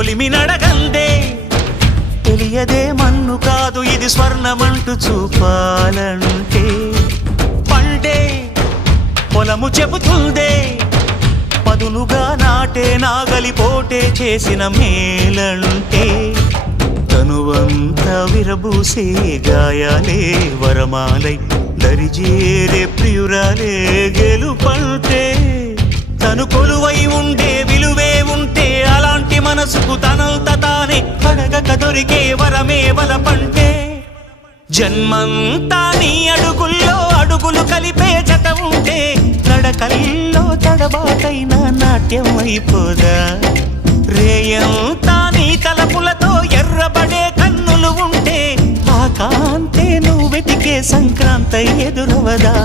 కొలిమి నడగందే తెలియదే మన్ను కాదు ఇది స్వర్ణమంటూ చూపాలంటే పండే పొలము చెబుతుందే పదునుగా నాటే నాగలిపోటే చేసిన మేలంటే తనువంతా విరబూసే గాయాలే వరమాలై దరిజేరే ప్రియురాలే గెలుపంటే తను కొలువై ఉండే విలువే ఉంటే అలాంటి మనసుకు తనంత తానే అడగక దొరికే వరమే వలపంటే జన్మంతా నీ అడుగుల్లో అడుగులు కలిపే జత ఉంటే నడకల్లో తడబాటైన నాట్యం అయిపోదా రేయంతా నీ తలపులతో ఎర్రబడే కన్నులు ఉంటే ఆ కాంతే నువ్వు వెతికే సంక్రాంతి ఎదురవదా